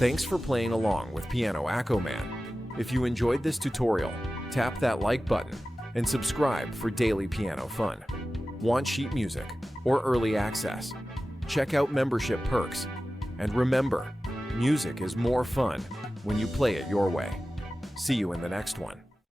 Thanks for playing along with Piano AccoMan. If you enjoyed this tutorial, tap that like button and subscribe for daily piano fun. Want sheet music or early access? Check out membership perks. And remember, music is more fun when you play it your way. See you in the next one.